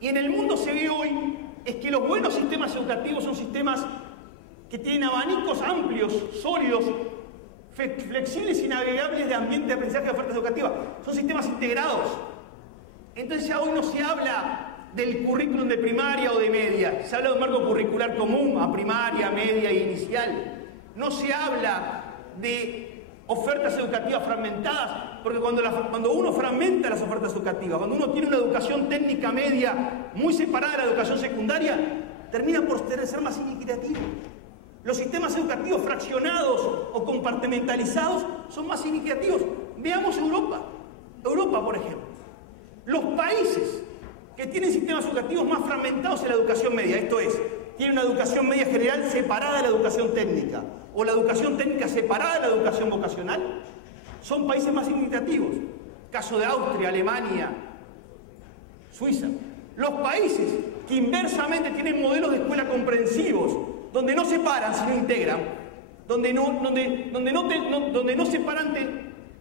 Y en el mundo se ve hoy es que los buenos sistemas educativos son sistemas que tienen abanicos amplios, sólidos, flexibles y navegables de ambiente de aprendizaje de ofertas educativas. Son sistemas integrados. Entonces ya hoy no se habla del currículum de primaria o de media, se habla de un marco curricular común a primaria, media e inicial. No se habla de ofertas educativas fragmentadas, porque cuando uno fragmenta las ofertas educativas, cuando uno tiene una educación técnica media muy separada de la educación secundaria, termina por ser más inequitativo. Los sistemas educativos fraccionados o compartimentalizados son más inequitativos. Veamos Europa. Europa, por ejemplo. Los países que tienen sistemas educativos más fragmentados en la educación media, esto es, tienen una educación media general separada de la educación técnica, o la educación técnica separada de la educación vocacional, son países más inequitativos. Caso de Austria, Alemania, Suiza. Los países que inversamente tienen modelos de escuela comprensivos, donde no separan sino integran, donde no separan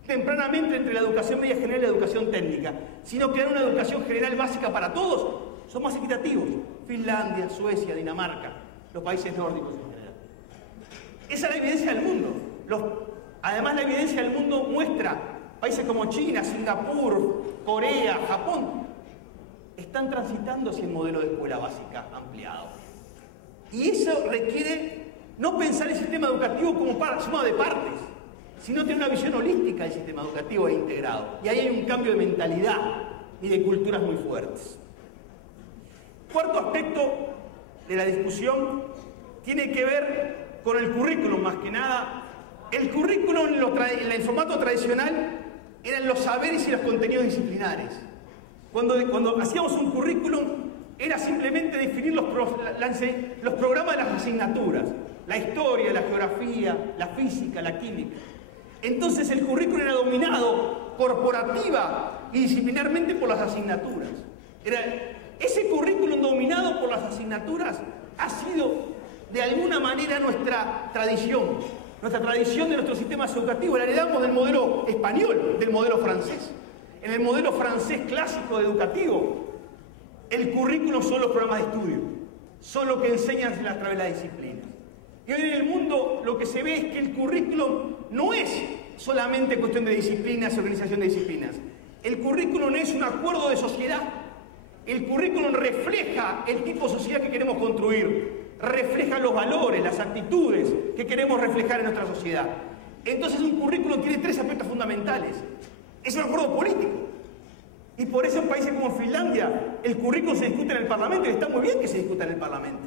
tempranamente entre la educación media general y la educación técnica, sino que dan una educación general básica para todos, son más equitativos. Finlandia, Suecia, Dinamarca, los países nórdicos en general. Esa es la evidencia del mundo. Además, la evidencia del mundo muestra países como China, Singapur, Corea, Japón, están transitando hacia el modelo de escuela básica ampliado. Y eso requiere no pensar el sistema educativo como suma de partes, sino tener una visión holística del sistema educativo e integrado. Y ahí hay un cambio de mentalidad y de culturas muy fuertes. Cuarto aspecto de la discusión tiene que ver con el currículum, más que nada. El currículum en el formato tradicional eran los saberes y los contenidos disciplinares. Cuando hacíamos un currículum era simplemente definir los programas de las asignaturas, la historia, la geografía, la física, la química. Entonces el currículum era dominado corporativa y disciplinarmente por las asignaturas. Ese currículum dominado por las asignaturas ha sido de alguna manera nuestra tradición de nuestros sistemas educativos. La heredamos del modelo español, del modelo francés. En el modelo francés clásico educativo, el currículum son los programas de estudio, son lo que enseñan a través de las disciplinas. Y hoy en el mundo lo que se ve es que el currículum no es solamente cuestión de disciplinas y organización de disciplinas. El currículum es un acuerdo de sociedad. El currículum refleja el tipo de sociedad que queremos construir, refleja los valores, las actitudes que queremos reflejar en nuestra sociedad. Entonces un currículum tiene tres aspectos fundamentales. Es un acuerdo político. Y por eso en países como Finlandia el currículum se discute en el Parlamento, y está muy bien que se discuta en el Parlamento.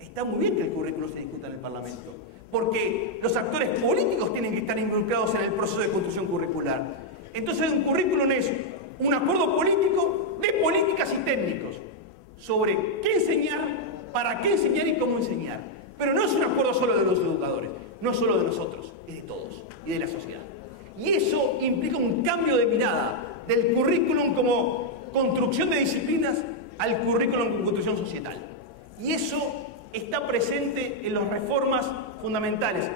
Está muy bien que el currículum se discuta en el Parlamento, porque los actores políticos tienen que estar involucrados en el proceso de construcción curricular. Entonces un currículum es un acuerdo político de políticas y técnicos sobre qué enseñar, para qué enseñar y cómo enseñar. Pero no es un acuerdo solo de los educadores, no es solo de nosotros, es de todos y de la sociedad. Y eso implica un cambio de mirada del currículum como construcción de disciplinas al currículum como construcción societal. Y eso está presente en las reformas fundamentales.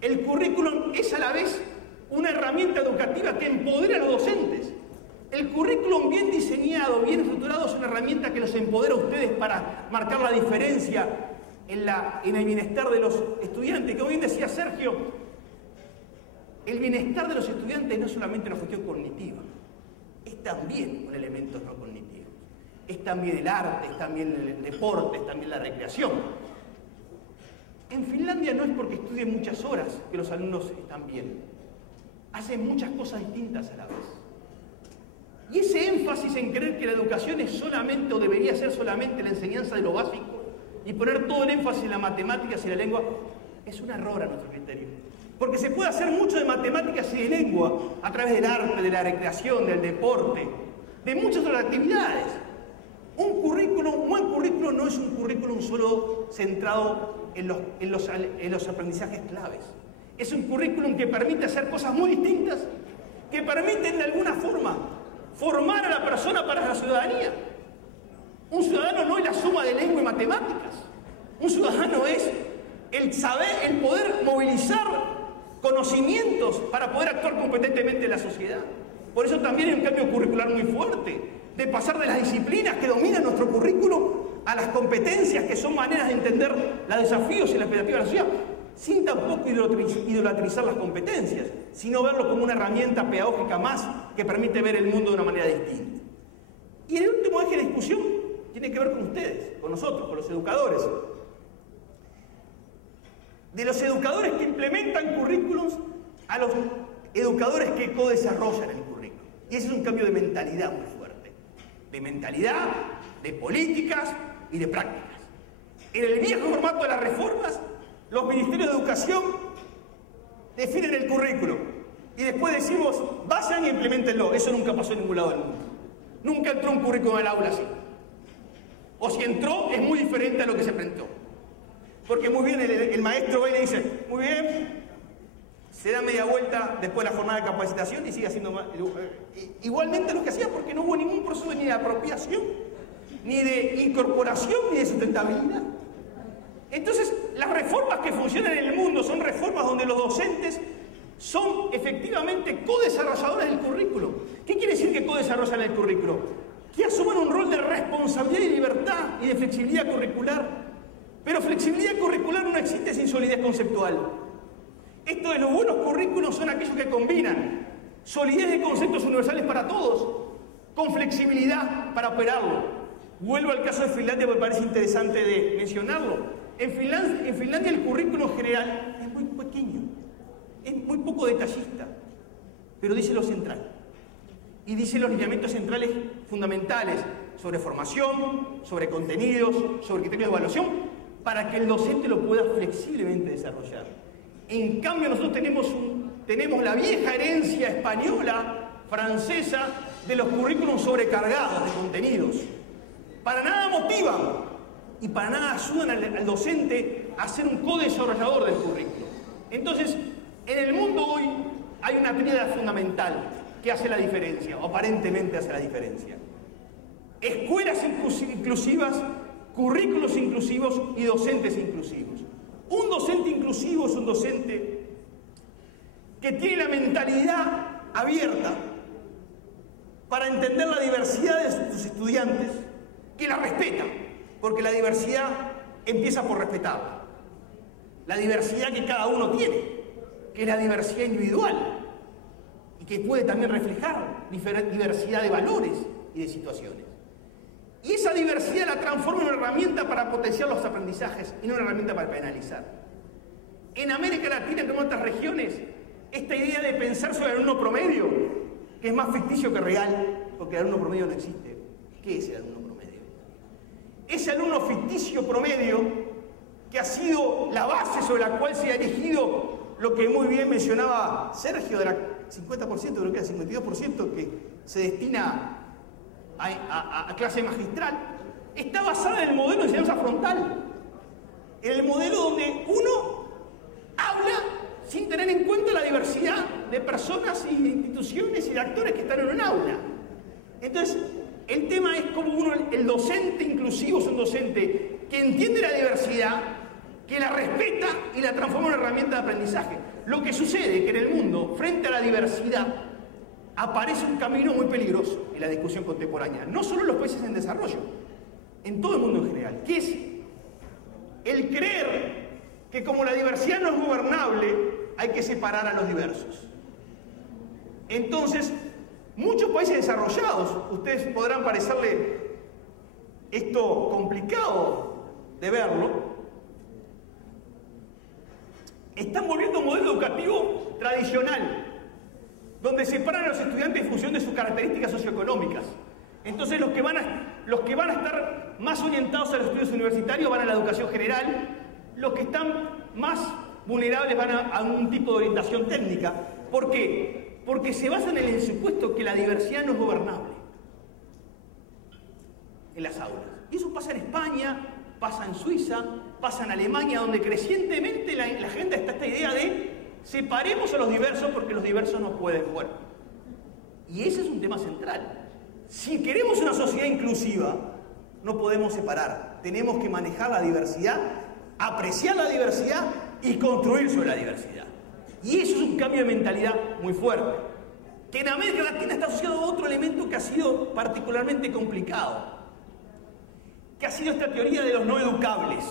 El currículum es a la vez una herramienta educativa que empodera a los docentes. El currículum bien diseñado, bien estructurado, es una herramienta que los empodera a ustedes para marcar la diferencia en el bienestar de los estudiantes. Como bien decía Sergio, el bienestar de los estudiantes no es solamente una cuestión cognitiva, es también un elemento no cognitivo. Es también el arte, es también el deporte, es también la recreación. En Finlandia no es porque estudien muchas horas que los alumnos están bien. Hacen muchas cosas distintas a la vez. Y ese énfasis en creer que la educación es solamente o debería ser solamente la enseñanza de lo básico y poner todo el énfasis en las matemáticas y la lengua es un error a nuestro criterio. Porque se puede hacer mucho de matemáticas y de lengua a través del arte, de la recreación, del deporte, de muchas otras actividades. Un buen currículum no es un currículum solo centrado en los aprendizajes claves. Es un currículum que permite hacer cosas muy distintas, que permiten de alguna forma formar a la persona para la ciudadanía. Un ciudadano no es la suma de lengua y matemáticas. Un ciudadano es el saber, el poder movilizar conocimientos para poder actuar competentemente en la sociedad. Por eso también hay un cambio curricular muy fuerte. de pasar de las disciplinas que dominan nuestro currículo a las competencias, que son maneras de entender los desafíos y las expectativas de la sociedad, sin tampoco idolatrizar las competencias, sino verlo como una herramienta pedagógica más que permite ver el mundo de una manera distinta. Y el último eje de discusión tiene que ver con ustedes, con nosotros, con los educadores. De los educadores que implementan currículums a los educadores que co-desarrollan el currículum. Y ese es un cambio de mentalidad muy fuerte. De mentalidad, de políticas y de prácticas. En el viejo formato de las reformas, los ministerios de educación definen el currículum. Y después decimos, vayan y implementenlo. Eso nunca pasó en ningún lado del mundo. Nunca entró un currículum al aula así. O si entró, es muy diferente a lo que se presentó. Porque muy bien, el maestro va y le dice, muy bien, se da media vuelta después de la jornada de capacitación y sigue haciendo más. Igualmente lo que hacía, porque no hubo ningún proceso ni de apropiación, ni de incorporación, ni de sustentabilidad. Entonces, las reformas que funcionan en el mundo son reformas donde los docentes son efectivamente co-desarrolladores del currículo. ¿Qué quiere decir que co-desarrollan el currículo? Que asumen un rol de responsabilidad y libertad y de flexibilidad curricular. Pero flexibilidad curricular no existe sin solidez conceptual. Esto de los buenos currículos son aquellos que combinan solidez de conceptos universales para todos con flexibilidad para operarlo. Vuelvo al caso de Finlandia porque me parece interesante de mencionarlo. En Finlandia el currículo en general es muy pequeño, es muy poco detallista, pero dice lo central. Y dice los lineamientos centrales fundamentales sobre formación, sobre contenidos, sobre criterios de evaluación, para que el docente lo pueda flexiblemente desarrollar. En cambio, nosotros tenemos la vieja herencia española, francesa, de los currículums sobrecargados de contenidos. Para nada motivan y para nada ayudan al docente a ser un co-desarrollador del currículo. Entonces, en el mundo hoy hay una tríada fundamental que hace la diferencia, o aparentemente hace la diferencia. Escuelas inclusivas, currículos inclusivos y docentes inclusivos. Un docente inclusivo es un docente que tiene la mentalidad abierta para entender la diversidad de sus estudiantes, que la respeta, porque la diversidad empieza por respetarla. La diversidad que cada uno tiene, que es la diversidad individual, y que puede también reflejar diversidad de valores y de situaciones. Y esa diversidad la transforma en una herramienta para potenciar los aprendizajes y no una herramienta para penalizar. En América Latina, como en otras regiones, esta idea de pensar sobre el alumno promedio, que es más ficticio que real, porque el alumno promedio no existe. ¿Qué es el alumno promedio? Ese alumno ficticio promedio, que ha sido la base sobre la cual se ha erigido lo que muy bien mencionaba Sergio, de la 50%, creo que era 52%, que se destina a clase magistral, está basada en el modelo de enseñanza frontal, en el modelo donde uno habla sin tener en cuenta la diversidad de personas y de instituciones y de actores que están en un aula. Entonces, el tema es cómo el docente inclusivo es un docente que entiende la diversidad, que la respeta y la transforma en una herramienta de aprendizaje. Lo que sucede es que en el mundo, frente a la diversidad, aparece un camino muy peligroso en la discusión contemporánea, no solo en los países en desarrollo, en todo el mundo en general, que es el creer que como la diversidad no es gobernable, hay que separar a los diversos. Entonces, muchos países desarrollados, ustedes podrán parecerle esto complicado de verlo, están volviendo a un modelo educativo tradicional, donde separan a los estudiantes en función de sus características socioeconómicas. Entonces los que van a estar más orientados a los estudios universitarios van a la educación general, los que están más vulnerables van a un tipo de orientación técnica. ¿Por qué? Porque se basan en el supuesto que la diversidad no es gobernable en las aulas. Y eso pasa en España, pasa en Suiza, pasa en Alemania, donde crecientemente la agenda está esta idea de separemos a los diversos porque los diversos no pueden. Bueno, y ese es un tema central. Si queremos una sociedad inclusiva, no podemos separar. Tenemos que manejar la diversidad, apreciar la diversidad y construir sobre la diversidad. Y eso es un cambio de mentalidad muy fuerte. que en América Latina está asociado a otro elemento que ha sido particularmente complicado, que ha sido esta teoría de los no educables,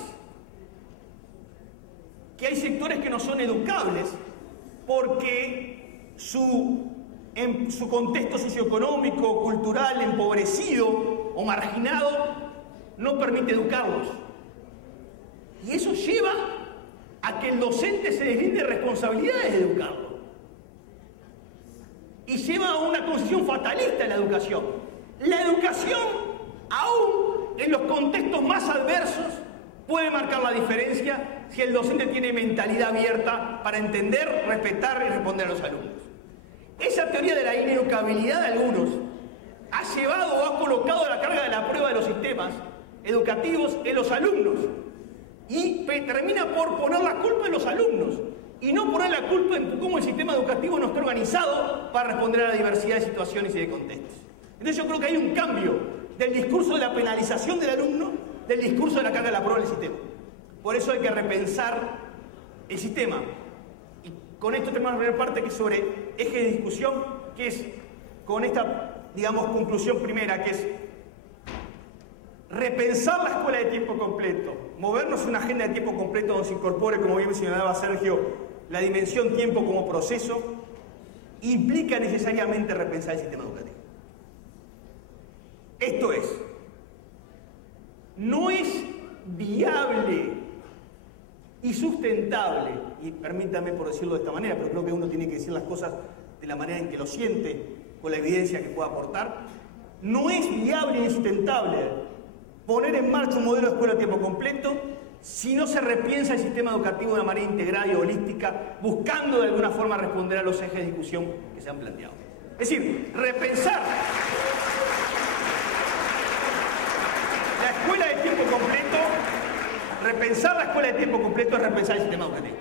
que hay sectores que no son educables porque en su contexto socioeconómico, cultural, empobrecido o marginado, no permite educarlos. Y eso lleva a que el docente se deslinde de responsabilidades de educarlo. Y lleva a una concepción fatalista de la educación. La educación, aún en los contextos más adversos, puede marcar la diferencia si el docente tiene mentalidad abierta para entender, respetar y responder a los alumnos. Esa teoría de la ineducabilidad de algunos ha llevado o ha colocado la carga de la prueba de los sistemas educativos en los alumnos y termina por poner la culpa en los alumnos y no poner la culpa en cómo el sistema educativo no está organizado para responder a la diversidad de situaciones y de contextos. Entonces yo creo que hay un cambio del discurso de la penalización del alumno, del discurso de la carga de la prueba del sistema. Por eso hay que repensar el sistema. Y con esto tenemos la primera parte, que es sobre eje de discusión, que es con esta, digamos, conclusión primera, que es repensar la escuela de tiempo completo, movernos en una agenda de tiempo completo donde se incorpore, como bien mencionaba Sergio, la dimensión tiempo como proceso, implica necesariamente repensar el sistema educativo. Esto es, no es viable y sustentable, y permítame por decirlo de esta manera, pero creo que uno tiene que decir las cosas de la manera en que lo siente, con la evidencia que pueda aportar, no es viable ni sustentable poner en marcha un modelo de escuela a tiempo completo si no se repiensa el sistema educativo de una manera integral y holística, buscando de alguna forma responder a los ejes de discusión que se han planteado. Es decir, repensar la escuela de tiempo completo, repensar la escuela de tiempo completo es repensar el sistema educativo.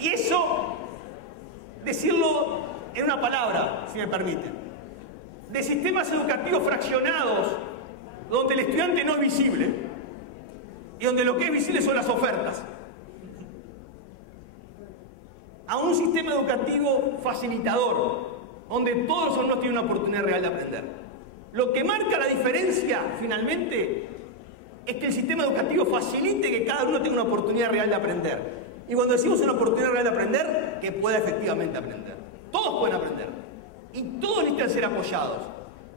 Y eso, decirlo en una palabra, si me permiten, de sistemas educativos fraccionados, donde el estudiante no es visible y donde lo que es visible son las ofertas, a un sistema educativo facilitador, donde todos los alumnos tienen una oportunidad real de aprender. Lo que marca la diferencia, finalmente, es que el sistema educativo facilite que cada uno tenga una oportunidad real de aprender. Y cuando decimos una oportunidad real de aprender, que pueda efectivamente aprender. Todos pueden aprender. Y todos necesitan ser apoyados.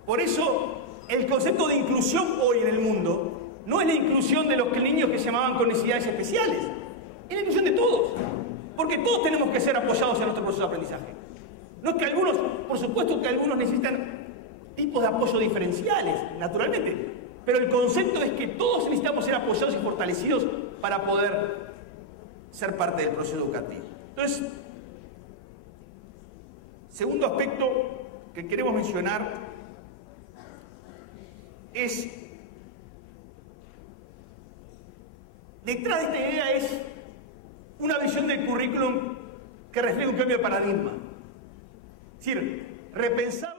Por eso, el concepto de inclusión hoy en el mundo no es la inclusión de los niños que se llamaban con necesidades especiales. Es la inclusión de todos. Porque todos tenemos que ser apoyados en nuestro proceso de aprendizaje. No es que algunos, por supuesto que algunos necesitan tipos de apoyo diferenciales, naturalmente. Pero el concepto es que todos necesitamos ser apoyados y fortalecidos para poder ser parte del proceso educativo. Entonces, segundo aspecto que queremos mencionar es, detrás de esta idea es una visión del currículum que refleja un cambio de paradigma. Es decir, repensar